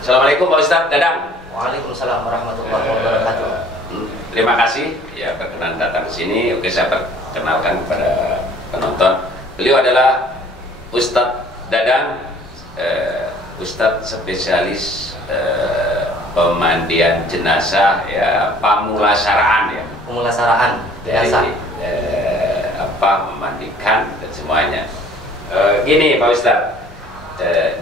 Assalamualaikum Pak Ustadz Dadang. Waalaikumsalam warahmatullahi wabarakatuh. Terima kasih ya berkenan datang ke sini. Oke, saya perkenalkan kepada penonton. Beliau adalah Ustadz Dadang, Ustadz spesialis pemandian jenazah, ya, pemulasaraan ya. Pemulasaraan biasa. Memandikan dan semuanya. Gini Pak Ustadz,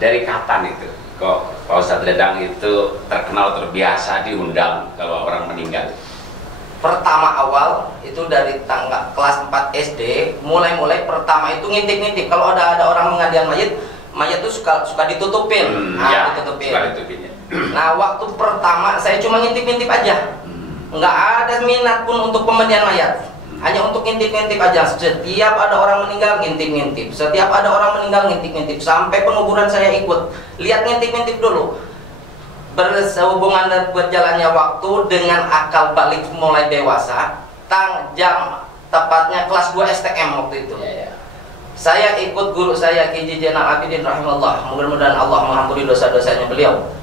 dari kapan itu kok Pak Ustadz Dadang itu terkenal terbiasa diundang kalau orang meninggal? Pertama awal itu dari tangga kelas 4 SD, mulai pertama itu ngintip-ngintip. Kalau ada orang mengajian mayat tuh suka ditutupin. Ditutupin. Suka ditutupin ya. Nah, waktu pertama saya cuma ngintip-ngintip aja. Nggak ada minat pun untuk pemandian mayat. Hanya untuk ngintip-ngintip aja. Setiap ada orang meninggal ngintip-ngintip. Setiap ada orang meninggal ngintip-ngintip. Sampai penguburan saya ikut. Lihat ngintip-ngintip dulu. Berhubungan dan berjalannya waktu dengan akal balik mulai dewasa, jam tepatnya kelas 2 STM waktu itu. Saya ikut guru saya Ki Zainal Abidin rahimahullah. Mudah-mudahan Allah mengampuni dosa-dosanya beliau.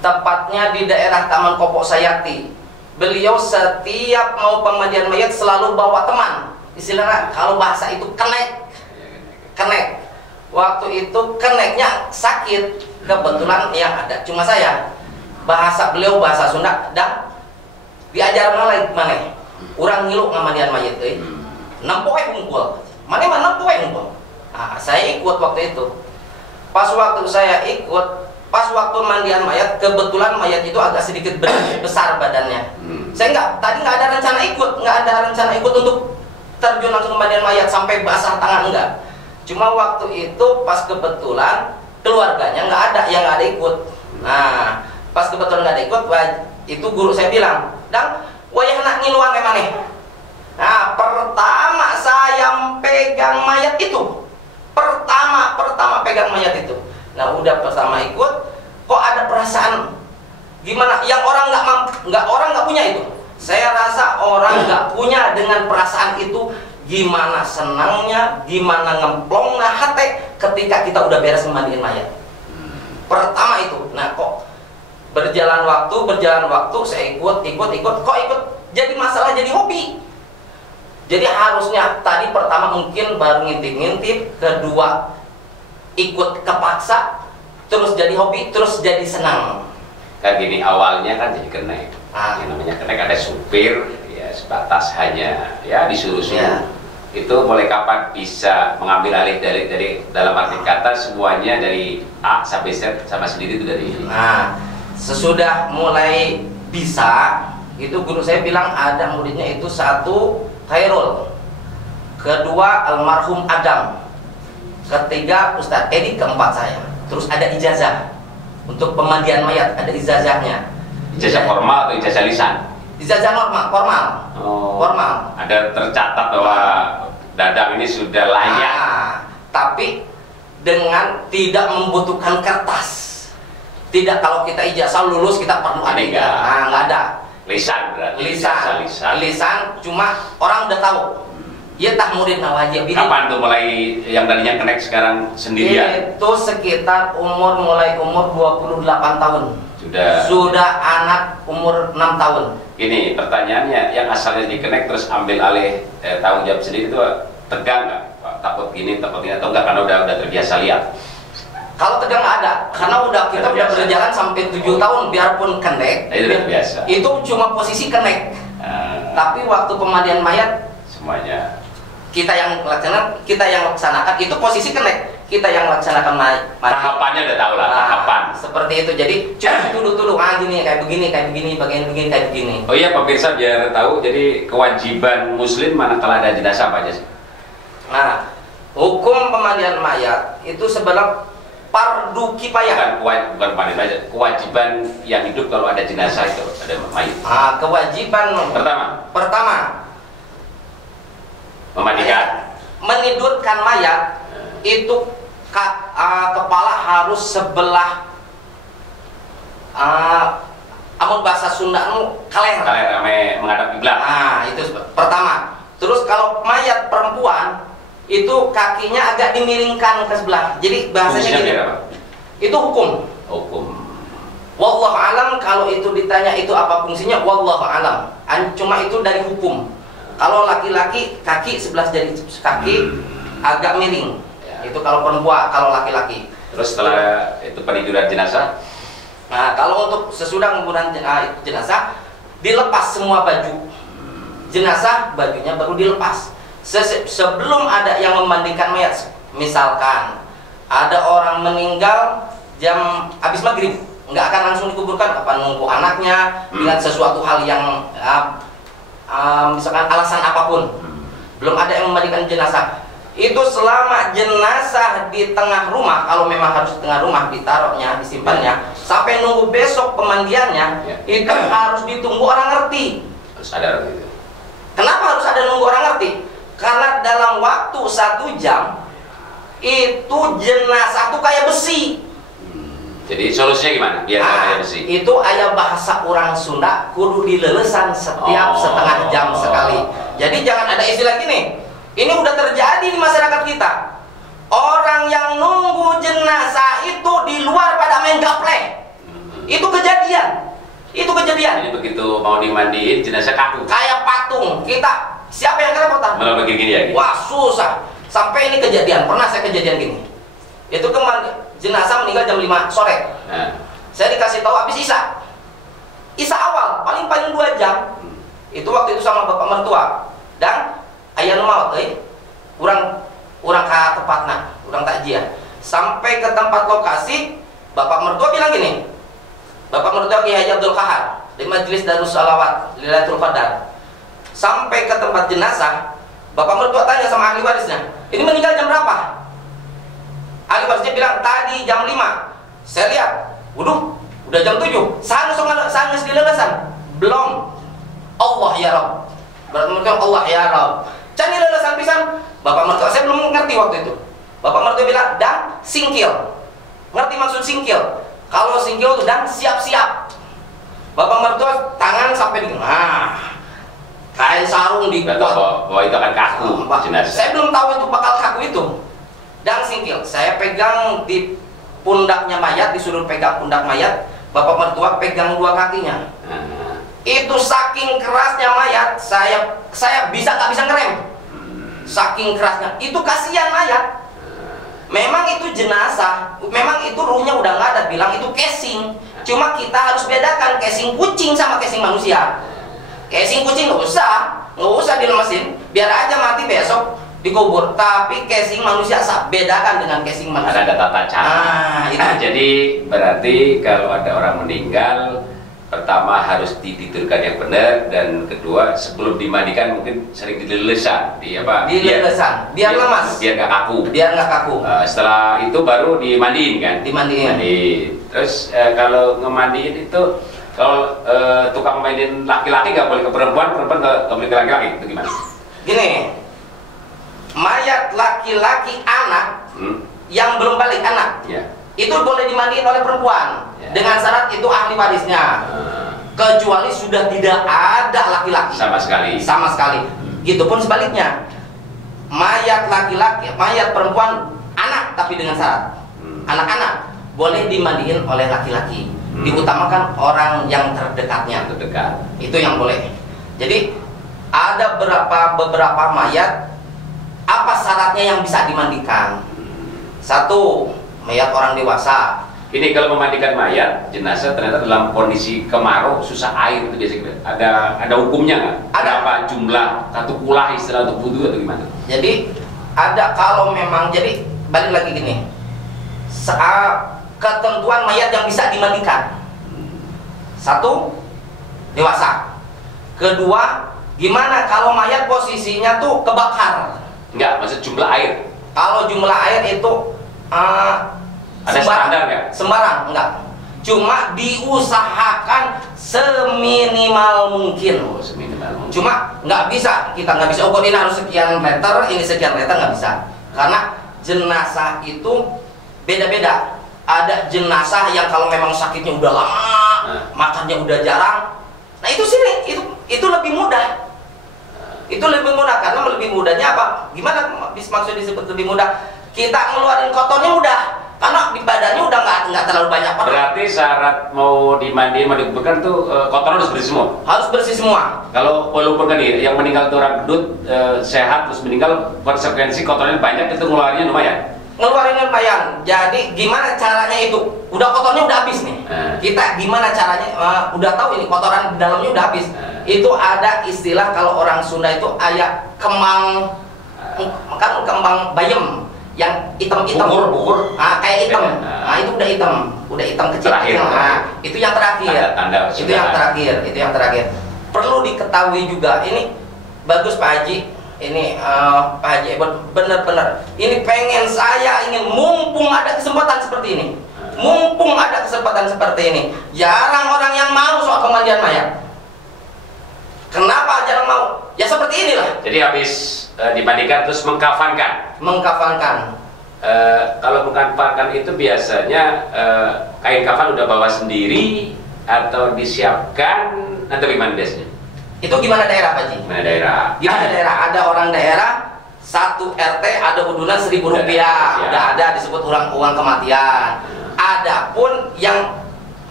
Tepatnya di daerah Taman Kopok Sayati. Beliau setiap mau pemandian mayat selalu bawa teman. Istilahnya kalau bahasa itu kenek. Waktu itu keneknya sakit. Kebetulan yang ada cuma saya. Bahasa beliau bahasa Sunda dan diajar mana? Urang ngilu ngamandian mayat euy. Nempoe hungkul. Mana nempoe hungkul. Nah, saya ikut waktu itu. Pas waktu saya ikut, pas waktu mandian mayat, kebetulan mayat itu agak sedikit besar badannya. Saya tadi nggak ada rencana ikut untuk terjun langsung ke mandian mayat sampai basah tangan, enggak. Cuma waktu itu pas kebetulan keluarganya nggak ada ikut. Nah, pas kebetulan nggak ada ikut, itu guru saya bilang, "Dang, wayah nak ngiluan maneh." Nah, pertama saya pegang mayat itu. Pertama pegang mayat itu. Nah, udah pertama ikut, kok ada perasaan gimana? Yang orang nggak punya itu. Saya rasa orang nggak punya dengan perasaan itu. Gimana senangnya, gimana ngemplongnya hati ketika kita udah beres memandiin mayat. Pertama itu. Nah, kok berjalan waktu saya ikut, kok ikut jadi masalah, jadi hobi. Jadi harusnya tadi pertama mungkin baru ngintip-ngintip, kedua ikut kepaksa, terus jadi hobi, terus jadi senang. Kan gini, awalnya kan jadi kenek. Yang namanya kenek ada supir, ya sebatas hanya ya disuruh-suruh. Itu mulai kapan bisa mengambil alih dari dalam arti kata semuanya dari A sampai Z sama sendiri itu dari. Nah, sesudah mulai bisa, itu guru saya bilang ada muridnya itu satu Khairul, kedua almarhum Adam, ketiga Ustadz Edi, keempat saya. Terus ada ijazah untuk pemandian mayat, ada ijazahnya. Ijazah formal atau ijazah lisan? Ijazah formal. Formal. Ada tercatat bahwa Dadang ini sudah layak. Tapi dengan tidak membutuhkan kertas. Tidak, kalau kita ijazah lulus kita perlu ada. Nggak ada. Lisan berarti. Lisan cuma orang udah tahu. Ya tak murid nawajib. Kapan tuh mulai yang tadinya kenek sekarang sendirian? Itu sekitar mulai umur 28 tahun. Sudah anak umur 6 tahun. Gini pertanyaannya, yang asalnya dikenek terus ambil alih tanggung jawab sendiri itu tegang nggak? Takut gini atau enggak karena udah terbiasa lihat? Kalau tegang nggak ada, karena kita udah berjalan sampai 7 tahun biarpun kenek. Itu udah biasa. Itu cuma posisi kenek. Tapi waktu pemandian mayat semuanya kita yang laksanakan itu posisi kenek. Kita yang laksanakan tahapannya udah tahu lah, tahapan seperti itu. Jadi cuma dulu gini, kayak begini, bagian begini, kayak begini. Oh iya pemirsa, biar tahu, jadi kewajiban muslim manakala ada jenazah apa aja sih? Nah, hukum pemandian mayat itu sebenarnya fardu kifayah. Bukan pemandian mayat, kewajiban yang hidup kalau ada jenazah itu, ada mayat. Kewajiban pertama memandikan, menidurkan mayat itu kepala harus sebelah amun bahasa Sunda kaler menghadap kiblat. Itu pertama. Terus kalau mayat perempuan itu kakinya agak dimiringkan ke sebelah. Jadi bahasanya gini. Itu hukum. Wallahu alam, kalau itu ditanya itu apa fungsinya, wallahu alam. Cuma itu dari hukum. Kalau laki-laki kaki sebelah jari kaki agak miring. Itu kalau perempuan, kalau laki-laki. Terus setelah itu peniduran jenazah? Nah, kalau untuk sesudah penguburan jenazah dilepas semua baju. Jenazah bajunya baru dilepas. Sebelum ada yang memandikan mayat, misalkan ada orang meninggal jam habis maghrib, nggak akan langsung dikuburkan, apa nunggu anaknya dengan sesuatu hal yang misalkan alasan apapun, belum ada yang memandikan jenazah. Itu selama jenazah di tengah rumah, kalau memang harus di tengah rumah ditaruhnya, disimpannya, sampai nunggu besok pemandiannya, itu harus ditunggu orang ngerti. Harus ada gitu. Kenapa harus ada nunggu orang ngerti? Karena dalam waktu 1 jam itu jenazah tuh kayak besi. Jadi solusinya gimana? Biar kayak besi. Itu aya bahasa orang Sunda, kudu dilelesan setiap setengah jam sekali. Jadi jangan ada istilah gini. Ini udah terjadi di masyarakat kita. Orang yang nunggu jenazah itu di luar pada main gaple. Itu kejadian. Itu kejadian. Jadi begitu mau dimandiin jenazah kaku. Kayak patung. Kita siapa yang kerepotan? Malah begini ya. Gitu. Wah susah. Sampai ini kejadian. Pernah saya kejadian gini. Itu kemarin jenazah meninggal jam 5 sore. Saya dikasih tahu habis Isya. Isya awal paling 2 jam. Itu waktu itu sama bapak mertua. Dan ayah maut, orang ke tempatnya, orang takjiah. Sampai ke tempat lokasi, bapak mertua bilang gini, bapak mertua Kiai Haji Abdul Qahar di Majelis Darus Salawat Lailatul Qadar. Sampai ke tempat jenazah, bapak mertua tanya sama ahli warisnya, ini meninggal jam berapa? Ahli warisnya bilang tadi jam 5. Saya lihat, waduh, udah jam 7. Sangat dilelesan. Belum. Allah ya Rabb. Berarti Allah ya Rabb. Cani lelesan pisan. Bapak mertua saya belum ngerti waktu itu. Bapak mertua bilang dan singkil. Ngerti maksud singkil? Kalau singkil itu dan siap-siap. Bapak mertua tangan sampai di kain sarung dikuat. Bahwa itu akan kaku jenazah. Saya belum tahu itu bakal kaku itu. Dan singkil. Saya pegang di pundaknya mayat, disuruh pegang pundak mayat. Bapak mertua pegang 2 kakinya. Itu saking kerasnya mayat, saya nggak bisa ngerem. Saking kerasnya, itu kasihan mayat. Memang itu jenazah, memang itu ruhnya udah nggak ada. Bilang itu casing. Cuma kita harus bedakan casing kucing sama casing manusia. Casing kucing nggak usah dilemesin, biar aja mati besok dikubur. Tapi casing manusia bedakan dengan casing manusia. Ada tata cara. Jadi berarti kalau ada orang meninggal, pertama harus ditidurkan yang benar, dan kedua sebelum dimandikan mungkin sering dilelesan, dilelesan biar lemas, biar nggak kaku. Setelah itu baru dimandiin kan? Dimandiin. Terus kalau ngemandiin itu, kalau tukang mandiin laki-laki nggak boleh ke perempuan, perempuan nggak boleh ke laki-laki, itu gimana? Gini, mayat laki-laki anak yang belum balik anak, itu boleh dimandiin oleh perempuan. Dengan syarat itu ahli warisnya, kecuali sudah tidak ada laki-laki sama sekali. Gitupun sebaliknya, mayat laki-laki, mayat perempuan anak tapi dengan syarat anak-anak boleh dimandiin oleh laki-laki. Diutamakan orang yang terdekatnya, itu yang boleh. Jadi ada beberapa mayat, apa syaratnya yang bisa dimandikan? 1, mayat orang dewasa. Ini kalau memandikan mayat jenazah ternyata dalam kondisi kemarau, susah air, itu biasanya ada hukumnya nggak? Ada apa jumlah satu kulah istilah untuk wudhu atau gimana? Jadi ada, kalau memang, jadi balik lagi gini, ketentuan mayat yang bisa dimandikan. 1, dewasa. 2, gimana kalau mayat posisinya tuh kebakar? Enggak, maksud jumlah air. Kalau jumlah air itu ada standar nggak? Sembarang, enggak. Cuma diusahakan seminimal mungkin. Cuma nggak bisa, kita nggak bisa ukur ini harus sekian liter, ini sekian liter, nggak bisa. Karena jenazah itu beda-beda. Ada jenazah yang kalau memang sakitnya udah lama, makannya udah jarang, nah itu sih itu lebih mudah. Itu lebih mudah, karena lebih mudahnya apa? Gimana maksud disebut lebih mudah? Kita ngeluarin kotornya mudah, karena di badannya udah nggak terlalu banyak. Berarti syarat mau dimandiin, mau dikuburkan tuh kotoran harus bersih semua. Harus bersih semua. Kalau walaupun kan yang meninggal itu orang gendut, sehat terus meninggal, konsekuensi kotorannya banyak, itu ngeluarinnya lumayan. Ngeluarinnya lumayan. Jadi gimana caranya itu? Udah kotornya udah habis nih. Kita gimana caranya? Udah tahu ini kotoran di dalamnya udah habis. Itu ada istilah kalau orang Sunda itu ayat kembang, kan kembang bayem yang hitam-hitam. Bukur. Kayak hitam. Itu udah hitam kecil. Itu yang terakhir. Itu yang terakhir. Perlu diketahui juga, ini bagus Pak Haji. Ini Pak Haji benar-benar. Ini pengen saya ingin, mumpung ada kesempatan seperti ini. Mumpung ada kesempatan seperti ini. Jarang orang yang mau soal pemandian mayat. Kenapa jarang mau? Ya seperti inilah. Jadi habis dimandikan terus mengkafankan. Kalau mengkafankan itu biasanya kain kafan udah bawa sendiri atau disiapkan atau gimana biasanya? Itu gimana daerah Pak Ji? Gimana daerah? Ada orang daerah satu RT ada udunan Rp1.000, udah ada disebut uang kematian. Adapun yang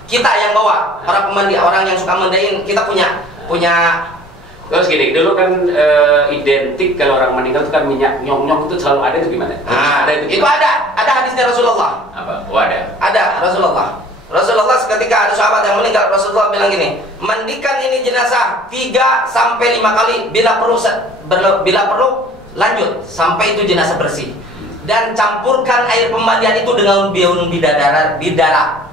kita yang bawa orang pemandi, orang yang suka mandiin, kita punya. Terus gini, dulu kan identik kalau orang meninggal itu kan minyak nyong-nyong itu selalu ada, itu gimana? Itu ada hadisnya Rasulullah. Apa? Oh ada? Ada Rasulullah ketika ada sahabat yang meninggal, Rasulullah bilang gini, mandikan ini jenazah 3 sampai 5 kali, bila perlu lanjut sampai itu jenazah bersih, dan campurkan air pemandian itu dengan daun bidara.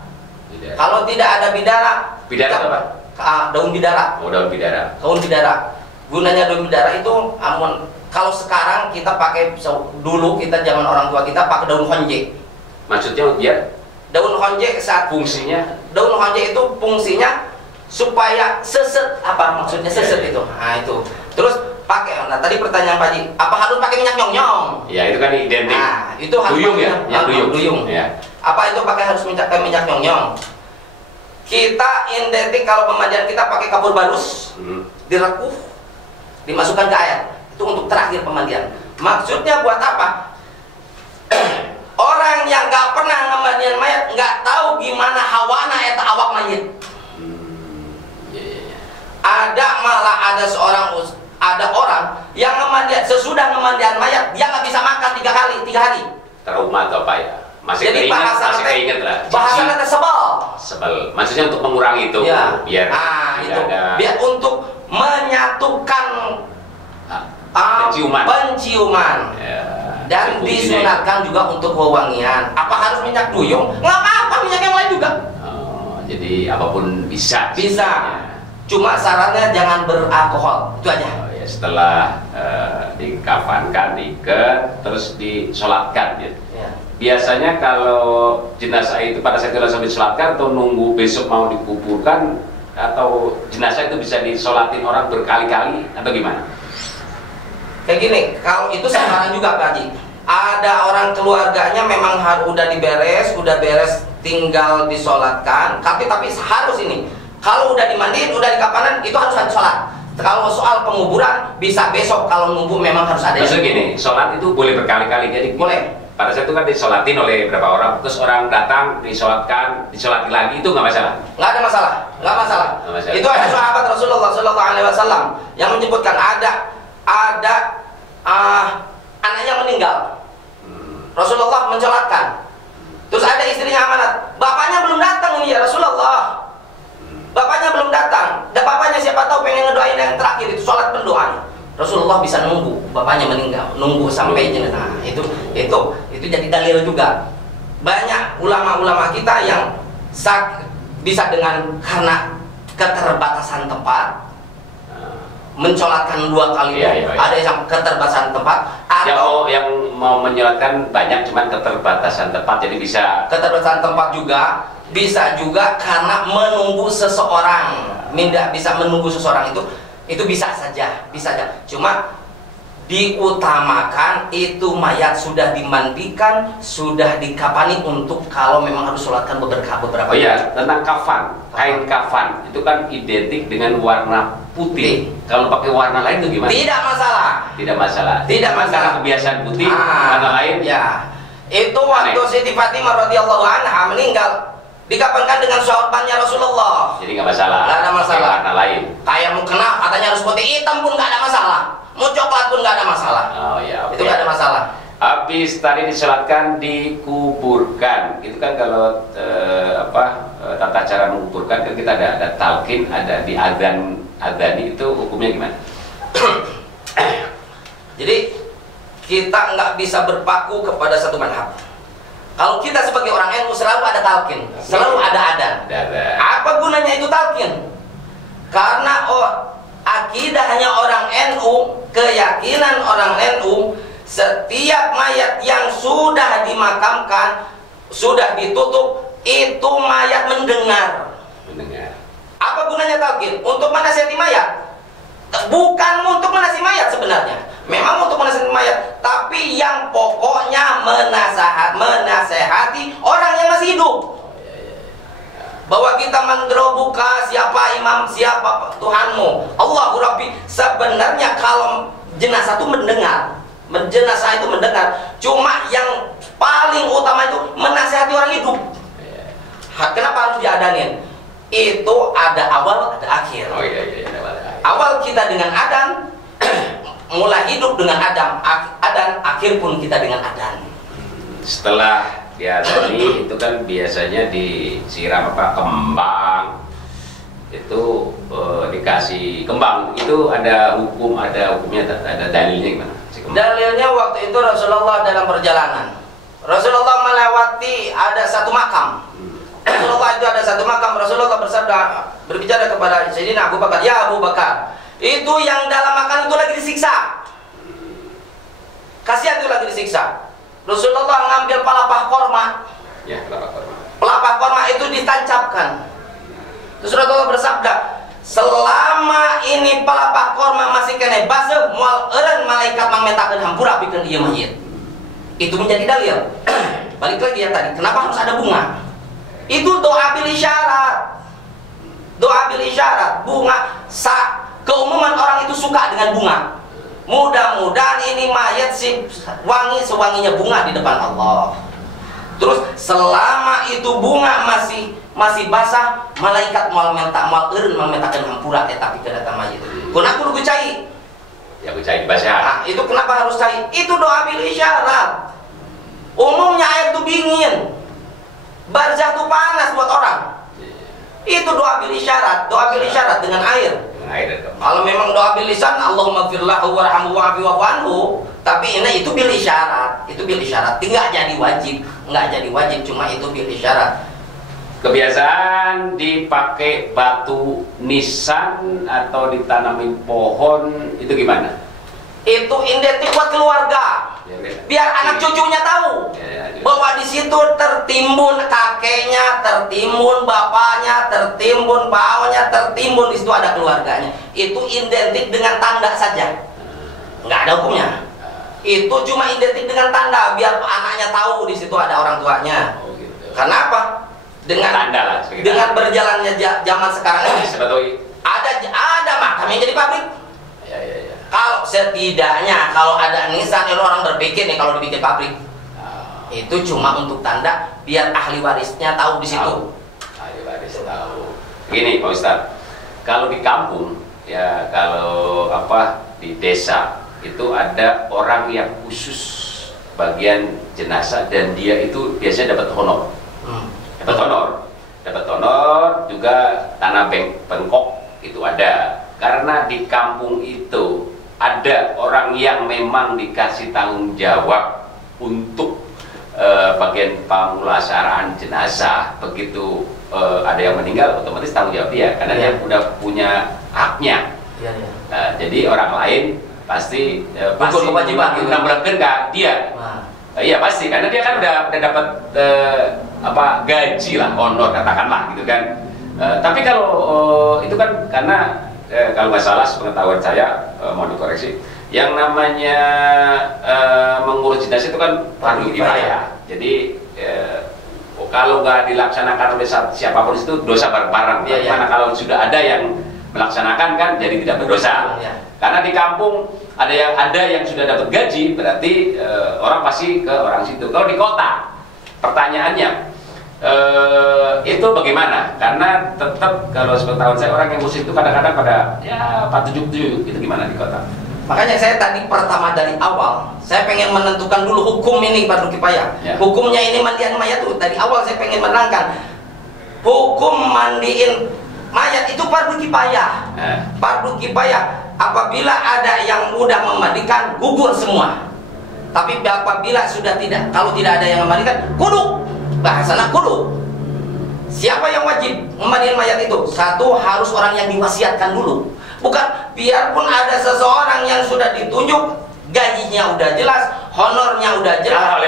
Kalau tidak ada bidara apa? Daun bidara. Daun bidara. Gunanya daun bidara itu, kalau sekarang kita pakai, dulu kita zaman orang tua kita pakai daun honje. Maksudnya biar daun honje saat fungsinya? Daun honje itu fungsinya supaya seset. Apa maksudnya seset itu? Itu. Terus pakai. Tadi pertanyaan Pak Ji, apa harus pakai minyak nyong-nyong? Ya itu kan identik. Itu harus duyung ya? Duyung. Ya. Apa itu harus minyak nyong-nyong? Kita identik kalau pemandian kita pakai kapur barus, direkuh, dimasukkan ke air. Itu untuk terakhir pemandian. Maksudnya buat apa? Orang yang nggak pernah ngemandian mayat nggak tahu gimana hawana eta awak mayit. Ada orang yang sesudah ngemandian mayat dia nggak bisa makan 3 hari. Trauma atau apa ya? Masih keinget lah. Bahasanya sebel. Maksudnya untuk mengurangi itu, ya. Biar biar untuk menyatukan penciuman. Ya. Dan disunatkan juga untuk wewangian. Apa harus minyak duyung? Nggak apa-apa, minyak yang lain juga. Jadi apapun bisa. Ya. Cuma sarannya jangan beralkohol. Itu aja. Setelah dikafankan, diikat, terus disolatkan gitu. Ya. Biasanya kalau jenazah itu pada saat itu langsung disolatkan atau nunggu besok mau dikuburkan, atau jenazah itu bisa disolatin orang berkali-kali atau gimana? Kayak gini, kalau itu samaran juga Pak Haji. Ada orang keluarganya memang udah beres, tinggal disolatkan. Tapi harus ini. Kalau udah dimandiin, udah dikapanan, itu harus sholat. Kalau soal penguburan bisa besok, kalau nunggu memang harus ada. Maksudnya gini, sholat itu boleh berkali-kali, jadi boleh. Pada saat itu kan disolatin oleh beberapa orang, terus orang datang disolatin lagi, itu nggak masalah? Nggak ada masalah. Itu ada sahabat Rasulullah SAW yang menyebutkan ada anaknya meninggal, Rasulullah mensolatkan, terus ada istrinya amanat, bapaknya belum datang ini ya Rasulullah, bapaknya belum datang, dan bapaknya siapa tahu pengen ngedoain yang terakhir itu sholat berdoa. Rasulullah bisa nunggu bapaknya meninggal, nunggu sampai jenazah. Itu jadi dalil juga. Banyak ulama-ulama kita yang bisa dengan karena keterbatasan tempat mencolatkan 2 kali. Ada yang keterbatasan tempat, atau yang mau menyolatkan banyak, cuman keterbatasan tempat, jadi bisa keterbatasan tempat juga. Bisa juga karena menunggu seseorang, bisa menunggu seseorang itu bisa saja. Cuma diutamakan itu mayat sudah dimandikan, sudah dikafani, untuk kalau memang harus sholatkan beberapa. Oh iya, tentang kafan, kain kafan itu kan identik dengan warna putih. Kalau pakai warna lain itu gimana? Tidak masalah. Kebiasaan putih, warna lain. Ya, itu waktu Siti Fatimah radhiyallahu anha meninggal, dikafankan dengan sorbannya Rasulullah. Jadi nggak masalah. Nggak ada masalah. Warna lain. Kayak mau kena katanya harus putih, hitam pun nggak ada masalah. Mau coklat pun nggak ada masalah. Oh ya. Itu nggak ada masalah. Habis tadi disolatkan, dikuburkan. Itu kan kalau tata cara menguburkan kan kita ada talqin, ada di adzani itu hukumnya gimana? Jadi kita nggak bisa berpaku kepada satu madhab. Kalau kita sebagai orang NU selalu ada talqin, selalu ada adzan. Apa gunanya itu talqin? Karena akidahnya orang NU, keyakinan orang NU, setiap mayat yang sudah dimakamkan, sudah ditutup, itu mayat mendengar. Apa gunanya talqin? Untuk menasihati mayat? Bukan untuk menasihati mayat sebenarnya. Memang untuk menasihati mayat, tapi yang pokoknya menasehati orang yang masih hidup. Bahwa kita mendrobuka siapa imam, siapa Tuhanmu, Allahu Rabbi. Sebenarnya kalau jenazah itu mendengar, jenazah itu mendengar. Cuma yang paling utama itu menasehati orang hidup. Kenapa harus diadanin? Itu ada awal, ada akhir. Awal kita dengan Adam, mulai hidup dengan Adam, akhir pun kita dengan Adam. Setelah diadani itu kan biasanya disiram kembang, itu dikasih kembang, itu ada hukumnya, ada dalilnya gimana? Dalilnya waktu itu Rasulullah dalam perjalanan, Rasulullah melewati ada satu makam. Rasulullah itu ada satu makam. Rasulullah berbicara kepada Sayyidina Abu Bakar, ya Abu Bakar, itu yang dalam makam itu lagi disiksa, kasihan itu lagi disiksa. Rasulullah ngambil pelapah korma, ya, pelapah korma itu ditancapkan. Terus Rasulullah bersabda, selama ini pelapah korma masih kena basuh, mual eureun malaikat mangmentakeun hampura pikeun ieu mayit. Itu menjadi dalil. Balik lagi ya tadi, kenapa harus ada bunga? Itu doa bil isyarat. Doa bil isyarat, bunga. Keumuman orang itu suka dengan bunga. Mudah-mudahan ini mayat si wangi sewanginya bunga di depan Allah. Terus selama itu bunga masih basah, malaikat moal eureun mentakeun hampura eta pikeun eta mayit. Kunaku lugu cai. Ya cai basah. Nah, itu kenapa harus cai? Itu doa bil isyarat. Umumnya air itu dingin, barzah itu panas buat orang. Itu doa bil isyarat, dengan air. Kalau memang doa bil lisan, Allahumma firlahu warhamhu wa'afi wa'fu anhu, tapi itu bil isyarat, tidak jadi wajib, cuma itu bil isyarat. Kebiasaan dipakai batu nisan atau ditanamin pohon itu gimana? Itu identik buat keluarga. Biar anak cucunya tahu bahwa di situ tertimbun kakeknya, tertimbun bapaknya, tertimbun bawahnya, tertimbun di situ ada keluarganya. Itu identik dengan tanda saja, nggak ada hukumnya. Itu cuma identik dengan tanda biar anaknya tahu di situ ada orang tuanya. Karena apa? Dengan berjalannya zaman sekarang ini ada makam yang jadi pabrik. Kalau setidaknya kalau ada nisan orang berpikir nih kalau dibikin pabrik, itu cuma untuk tanda biar ahli warisnya tahu di situ. Ahli waris tahu. Gini Pak Ustadz, kalau di kampung ya, kalau di desa itu ada orang yang khusus bagian jenazah dan dia itu biasanya dapat honor. Dapat honor juga tanah bengkok itu ada. Karena di kampung itu ada orang yang memang dikasih tanggung jawab untuk bagian pemulasaraan jenazah. Begitu ada yang meninggal, otomatis tanggung jawab dia, karena dia udah punya haknya. Jadi orang lain pasti kewajiban menambahkan ke dia. Iya pasti, karena dia kan udah dapat gaji lah, honor katakanlah gitu kan. Tapi kalau itu kan karena kalau nggak salah sepengetahuan saya, mau dikoreksi, yang namanya mengurus jenazah itu kan fardu kifayah. Jadi kalau nggak dilaksanakan oleh siapapun itu dosa bareng-bareng. Karena kalau sudah ada yang melaksanakan kan jadi tidak berdosa. Karena di kampung ada yang sudah dapat gaji, berarti orang pasti ke orang situ. Kalau di kota, pertanyaannya itu bagaimana? Karena tetap kalau sepengetahuan saya orang yang musik itu kadang-kadang pada ya 477 itu gimana di kota? Makanya saya tadi pertama dari awal saya pengen menentukan dulu hukum ini fardu kifayah. Ya. Hukumnya ini mandian mayat tuh dari awal saya pengen menerangkan hukum mandiin mayat itu fardu kifayah. Fardu kifayah apabila ada yang mudah memandikan gugur semua. Tapi apabila sudah tidak, kalau tidak ada yang memandikan kudu, bahasana kudu. Siapa yang wajib memandikan mayat itu? Satu, harus orang yang diwasiatkan dulu. Bukan biarpun ada seseorang yang sudah ditunjuk, gajinya udah jelas, honornya udah jelas,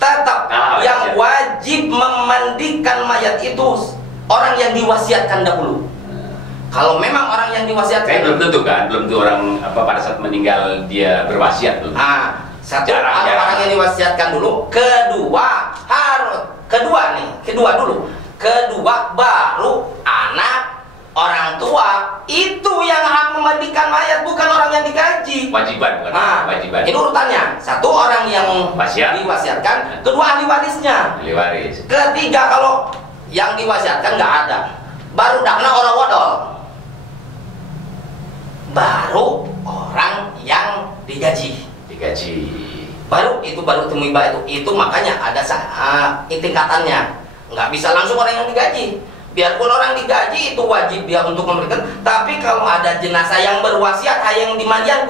tetap yang wajib memandikan mayat itu orang yang diwasiatkan dahulu. Kalau memang orang yang diwasiatkan, belum tentu kan, belum tentu orang pada saat meninggal dia berwasiat dulu. Satu orang yang diwasiatkan dulu, kedua baru anak, orang tua itu yang hak memandikan mayat, bukan orang yang digaji. Wajiban, bukan? Wajiban. Ini urutannya. Satu orang yang diwasiatkan, kedua ahli warisnya. Ahli waris. Ketiga kalau yang diwasiatkan nggak ada, baru dana orang wodol. Baru orang yang digaji. Baru temui itu makanya ada tingkatannya. Nggak bisa langsung orang yang digaji. Biarpun orang digaji itu wajib dia untuk memberikan, tapi kalau ada jenazah yang berwasiat yang dimandikan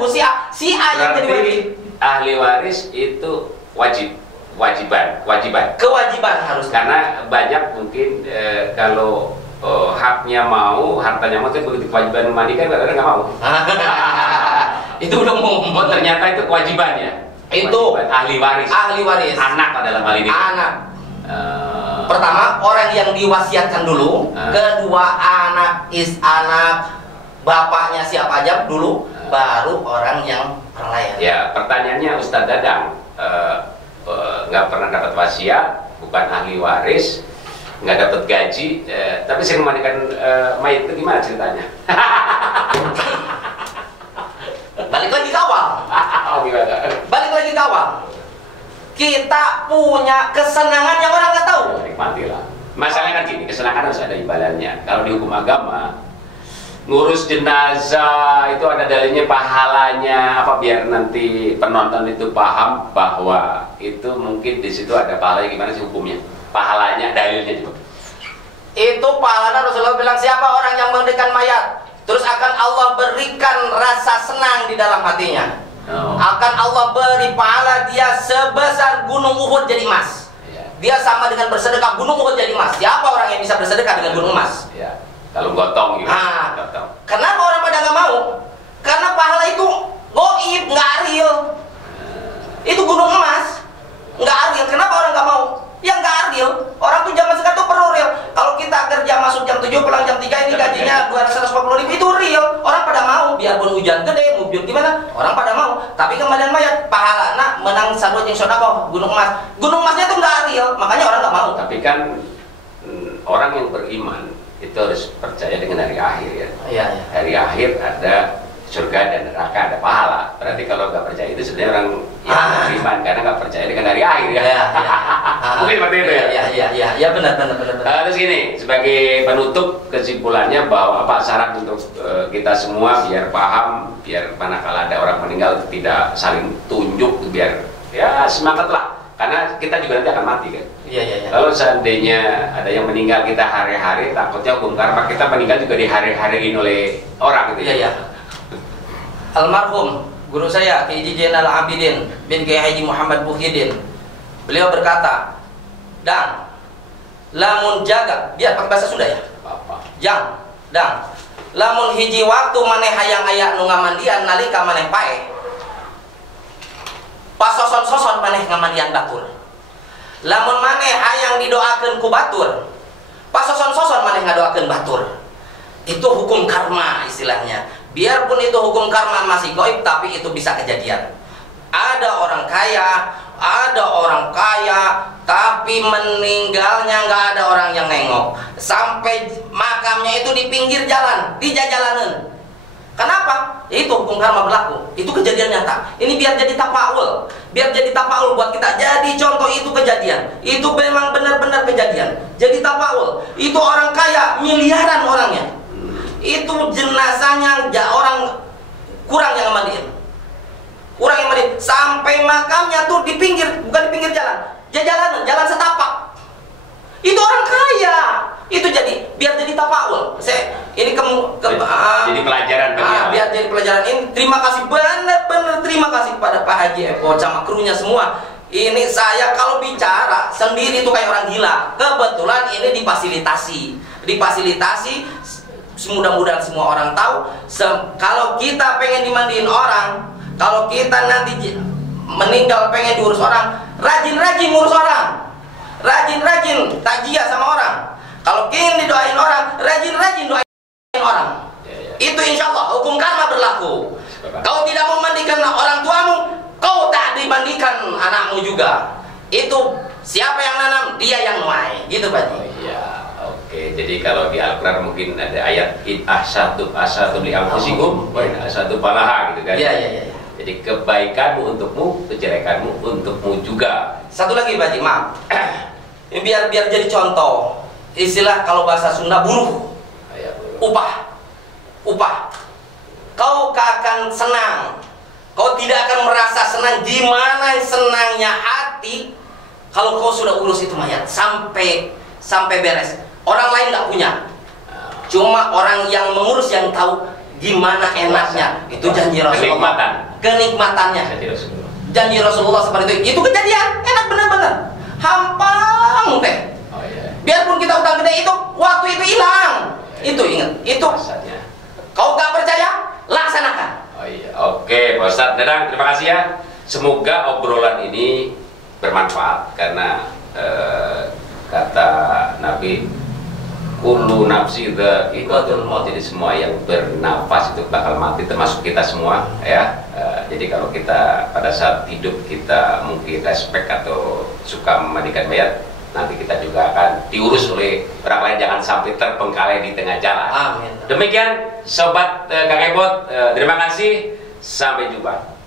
si A yang jadi wajib. Ahli waris itu kewajiban harus, karena banyak mungkin kalau haknya mau, hartanya mau, tapi begitu kewajiban memandikan kadang-kadang nggak mau. Itu udah mau. Ternyata itu kewajibannya. Itu ahli waris. Anak adalah hal ini. Anak. Pertama orang yang diwasiatkan dulu, kedua anak bapaknya siapa aja dulu, baru orang lain. Ya, pertanyaannya Ustadz Dadang nggak pernah dapat wasiat, bukan ahli waris, nggak dapat gaji, tapi sering memandikan mayat, itu gimana ceritanya? Balik lagi ke awal. Balik lagi ke awal. Kita punya kesenangan yang orang nggak tahu. Nikmatilah. Masalahnya kan gini, kesenangan harus ada imbalannya. Kalau di hukum agama, ngurus jenazah itu ada dalilnya, pahalanya apa, biar nanti penonton itu paham bahwa itu mungkin di situ ada pahalanya. Gimana sih hukumnya? Pahalanya, dalilnya juga. Itu pahalanya Rasulullah bilang, siapa orang yang memandikan mayat, terus akan Allah berikan rasa senang di dalam hatinya. Akan Allah beri pahala dia sebesar gunung Uhud jadi emas. Dia sama dengan bersedekah gunung Uhud jadi emas. Siapa orang yang bisa bersedekah dengan gunung emas? Kalau gotong gitu. Kenapa orang pada nggak mau? Karena pahala itu goib, nggak real. Itu gunung emas, nggak real. Kenapa orang nggak mau? Yang nggak adil. Orang tuh zaman sekarang tuh perlu real. Kalau kita kerja masuk jam 7 pulang jam 3, ini gajinya 250.000, itu real. Orang pada mau, biarpun hujan gede, mujur gimana, orang pada mau. Tapi kembalian mayat, pahala nak menang sabut yang sodakoh, gunung emas. Gunung emasnya tuh nggak real, makanya orang nggak mau. Tapi kan orang yang beriman itu harus percaya dengan hari akhir ya. Hari akhir ada surga dan neraka, ada pahala. Berarti kalau nggak percaya itu sebenarnya orang yang beriman, karena nggak percaya dengan hari akhir ya. Mungkin seperti itu ya. Ya benar. Terus gini, sebagai penutup kesimpulannya bahwa apa syarat untuk kita semua biar paham, biar manakala ada orang meninggal tidak saling tunjuk, biar ya semangat lah. Karena kita juga nanti akan mati kan. Iya. Kalau seandainya ada yang meninggal kita hari-hari, takutnya hukum karma kita meninggal juga di hari-hariin oleh orang gitu. Iya. Almarhum guru saya Kiai Zainal Abidin bin Kiai Haji Muhammad Muhyiddin, beliau berkata, "Dang, lamun jaga," biar pakai bahasa Sunda ya. Dang, lamun hiji waktu maneh hayang aya nu ngamandian nalika maneh pae. Pas soson-soson maneh ngamandian batur. Lamun maneh hayang didoakeun ku batur, pas soson-soson maneh ngadoakeun batur. Itu hukum karma istilahnya. Biarpun itu hukum karma masih goib, tapi itu bisa kejadian. Ada orang kaya, tapi meninggalnya nggak ada orang yang nengok. Sampai makamnya itu di pinggir jalan, di jalanan. Kenapa? Itu hukum karma berlaku. Itu kejadian nyata. Ini biar jadi tafaul buat kita. Jadi contoh itu kejadian. Itu memang benar-benar kejadian. pasien jadi tafaul. Itu orang kaya miliaran orangnya. Itu jenazahnya orang kurang yang mandiin. Kurang yang mandiin sampai makamnya tuh di pinggir, bukan di pinggir jalan. Jalan setapak. Itu orang kaya. Itu jadi biar jadi tafaul. Ini jadi pelajaran biar jadi pelajaran ini. Terima kasih benar-benar terima kasih kepada Pak Haji Epot sama krunya semua. Ini saya kalau bicara sendiri tuh kayak orang gila. Kebetulan ini difasilitasi. Mudah-mudahan semua orang tahu. Kalau kita pengen dimandiin orang, kalau kita nanti meninggal pengen diurus orang, rajin-rajin ngurus orang, rajin-rajin takjiah sama orang. Kalau ingin didoain orang, rajin-rajin doain orang. Itu insya Allah hukum karma berlaku. Kau tidak memandikan orang tuamu, kau tak dimandikan anakmu juga. Itu siapa yang nanam, dia yang nuai. Gitu Pak. Oke, jadi kalau di Al-Quran mungkin ada ayat ahsatu li anfusikum wa in ahsatu falaha gitu kan. Iya. Jadi kebaikanmu untukmu, kejelekanmu untukmu juga. Satu lagi Pak Haji, maaf. biar jadi contoh. Istilah kalau bahasa Sunda buruh. Upah. Kau akan senang. Kau tidak akan merasa senang. Di mana senangnya hati kalau kau sudah urus itu mayat sampai beres. Orang lain nggak punya, cuma orang yang mengurus yang tahu gimana enaknya. Itu janji Rasulullah. Kenikmatannya. Janji Rasulullah seperti itu. Itu kejadian, enak benar-benar. Hampang teh. Biarpun kita udah gede itu, waktu itu hilang. Itu ingat. Itu. Kau nggak percaya, laksanakan. Oke, Pak Ustadz Dadang, terima kasih ya. Semoga obrolan ini bermanfaat karena kata Nabi, kullu nafsi dha'iqatul maut, jadi semua yang bernafas itu bakal mati, termasuk kita semua ya. Jadi kalau kita pada saat hidup kita mungkin respect atau suka memandikan mayat, nanti kita juga akan diurus oleh orang lain, jangan sampai terbengkalai di tengah jalan. Amin. Demikian sobat Kang Epot, terima kasih, sampai jumpa.